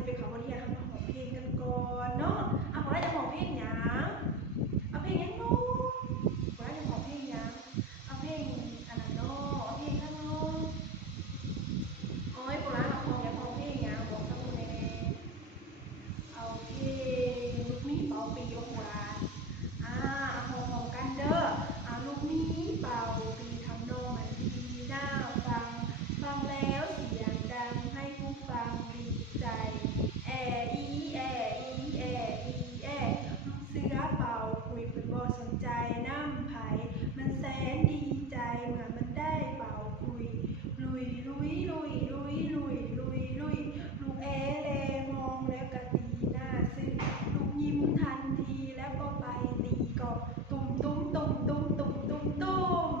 จะไปเขาวันนี้ทำของเพลงกันก่อนเนาะพอแล้วจะของเพลงหยังเพลงยังนู้พอแล้วจะของเพลงหยังเพลงอันนั้นเนาะเพลงนั้นเนาะโอ้ยพอแล้วของอย่าของเพลงหยังบอกสักคนแน่เอาเพลงลูกมีเป่าปีโอโหราของกันเด้อลูกมีเป่าปีทำนองมันดีน่าฟังแล้วเสียงดังให้ผู้ฟังดีใจอีเสือเป่าคุยเป็นบ่สนใจน้ำไผ่มันแสนดีใจเมื่อมันได้เป่าคุยลุยลูกแลมองแล้วก็ตีหน้าซึ้งลูกยิ้มทันทีแล้วก็ไปตีกอบตุ้มพอ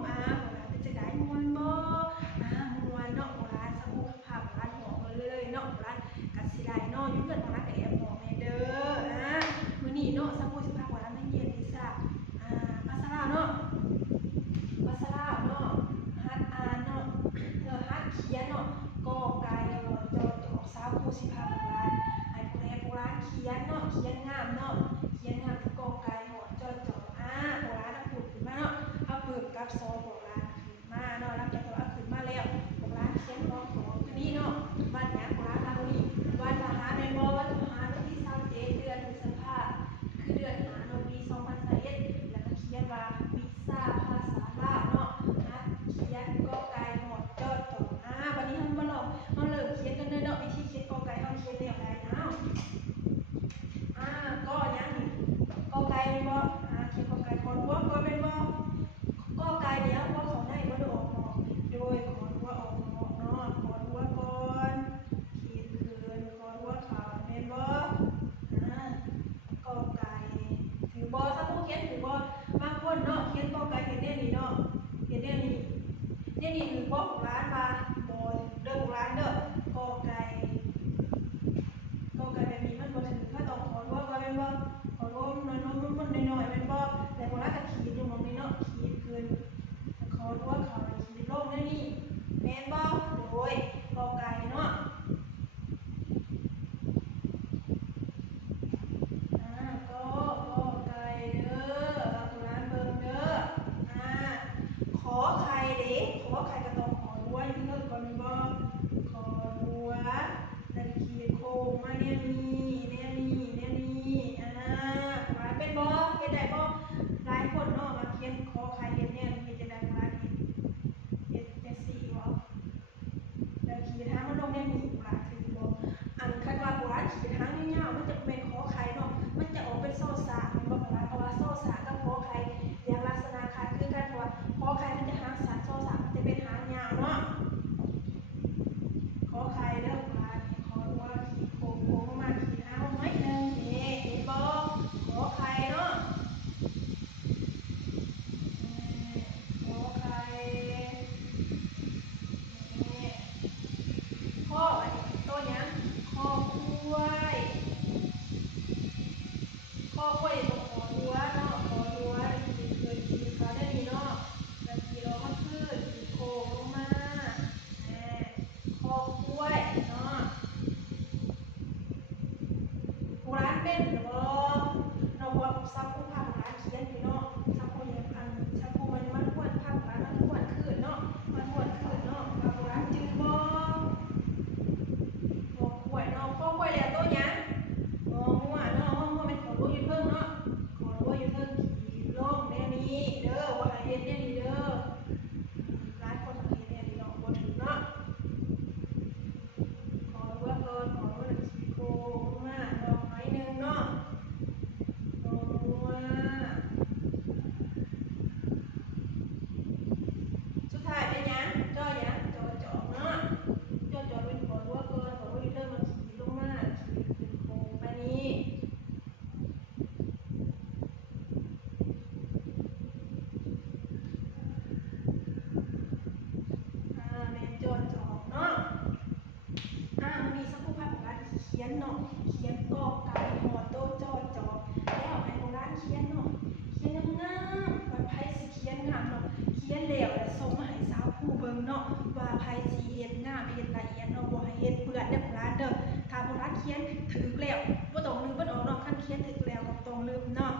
แล้วจะได้มวนบ่มวนเนาะร้านสมุขภาพร้านหอมเลยเนาะร้านกัสซิไลเนาะยุ่งเกินร้านแต่แอบหอมเด้อมื้อนี้เนาะสมุขภาพร้านไม่เย็นที่ซ่าภาษาลาวเนาะฮัดอ่านเนาะฮัดเขียนเนาะกอไก่เนาะจอจอกสาวผู้สิภาพร้านไอ้ผู้ร้านเขียนเนาะเขียนงามเนาะเขียนงามกอไก่เนาะจอจอกผู้ร้านพูดขึ้นมาเนาะเอาปืนกับซอผู้ร้านขึ้นมาเนาะรับจากเอาขึ้นมาแล้วผู้ร้านเขียนของตัวนี้เนาะวันนี้ผู้ร้านเรานี่วันมหาในบ่วันมหาวันที่27เดือนพฤษภาคมคือเดือนหาโนปี2021แล้วก็เขียนว่าวิชาภาษาลาวเนาะเขียนกอไก่หมดจอจอกวันนี้เราเริ่มเขียนกันเลยเนาะวิธีเขียนกอไก่เราเขียนแนวไหนก็ยังกอไก่บ่เขียนกอไก่ขอหัวก็เป็นบ่กอไก่เดี๋ยวว่าเขาได้บ่ได้ออกเนาะโดยขอหัวออกเนาะขอหัวก่อนเขียนคืนขอหัวเขาเป็นบ่กอไก่ถือบ่ถ้าผู้เขียนถือบ่บางคนเนาะเขียนกอไก่เขียนเนี่ยนี่เนาะเขียนเนี่ยนี่ถือบ่ของร้านมาบ่เด้อของร้านเด้อกอไก่แบบนี้มันบ่ถือถ้าต้องขอหัวก็เป็นบ่ขอหัวมันน้อยๆมันน้อยๆเป็นบ่แต่ของร้านก็ขีดอยู่หม้องนี้เนาะขีดคืนขอหัวเขาขีดลงได้นี่แม่นบ่โดยกอไก่เนาะกอไก่เด้อของร้านเบิ่งเด้อขอไข่เด้ขอไข่ก็ต้องขอหัวอยู่เด้อก่อนบ่ขอหัวแล้วขีดโค้งมาแนวนี้ร้านเป็นบ่เฮ็ดได้บ่หลายคนเนาะมาเขียนขอไข่เฮ็ดแนวนี้จะได้ร้านเฮ็ดจังซี่บ่แล้วขีดหางมันลงแนวนี้ล่ะถือบ่คันว่าโบราณขีดหางยาวๆมันจะเป็นขอไข่เนาะมันจะออกเป็นโซ่สากมันบ่โบราณเพราะว่าโซ่สากกับขอไข่อย่างลักษณะคล้ายคือกันเพราะว่าขอไข่มันจะหางสั้นโซ่สากมันจะเป็นหางยาวเนาะขอไข่เด้อโบราณขอหัวขีดโค้งมาขีดหางไว้นึงนี่เห็นบ่ขอไข่เนาะขอไข่นี่ข้ออันนี้ตัวหยังข้อกล้วยต้องขอหัวเนาะขอหัวขีดเขาได้ดีเนาะแล้วขีดลงมาขึ้นขีดโค้งลงมาข้อกล้วยเนาะผู้ร้านเป็นหรือบ่เนาะว่าซับผู้ภาคร้านเขียนอยู่เนาะซับผู้ยังซับผู้มันทวนภาคร้านมันทวนขึ้นเนาะว่าผู้ร้านจื้อบ่ข้อกล้วยเนาะข้อกล้วยแล้วตัวหยังหัวเนาะหัวเป็นขอรู้อยู่เพิ่งเนาะขอรู้อยู่เพิ่งขีดลงแนวนี้เด้อว่าให้เฮ็ดแนวนี้เด้อหลายคนเฮ็ดแนวนี้เนาะบ่ถึงเนาะขอรู้เพิ่นขอรู้ขีดโค้งมาดอกไม้นึงเนาะสุดท้ายเป็นหยังจ้อหยังจอจอกเนาะจอเป็นขอรู้เพิ่นขอรู้อยู่เพิ่งมาขีดลงมาขีดขึ้นโค้งไปนี้แม่นจอจอกเนาะมันมีสักผู้ภาคของร้านเขียนเนาะเขียนกอไก่หอโตจอจอกแล้วไอ้ของร้านเขียนเนาะเขียนงามว่าไผสิเขียนงามเนาะเขียนแล้วส่งมาให้สาวผู้เบิ่งเนาะว่าไผสิเฮ็ดงามเฮ็ดละเอียดเนาะบ่ให้เฮ็ดเปื้อนเด้อของร้านเด้อถ้าของร้าน เขียนถึกแล้วบ่ต้องลืมมันออกเนาะคันเขียนถึกแล้วก็บ่ต้องลืมเนาะ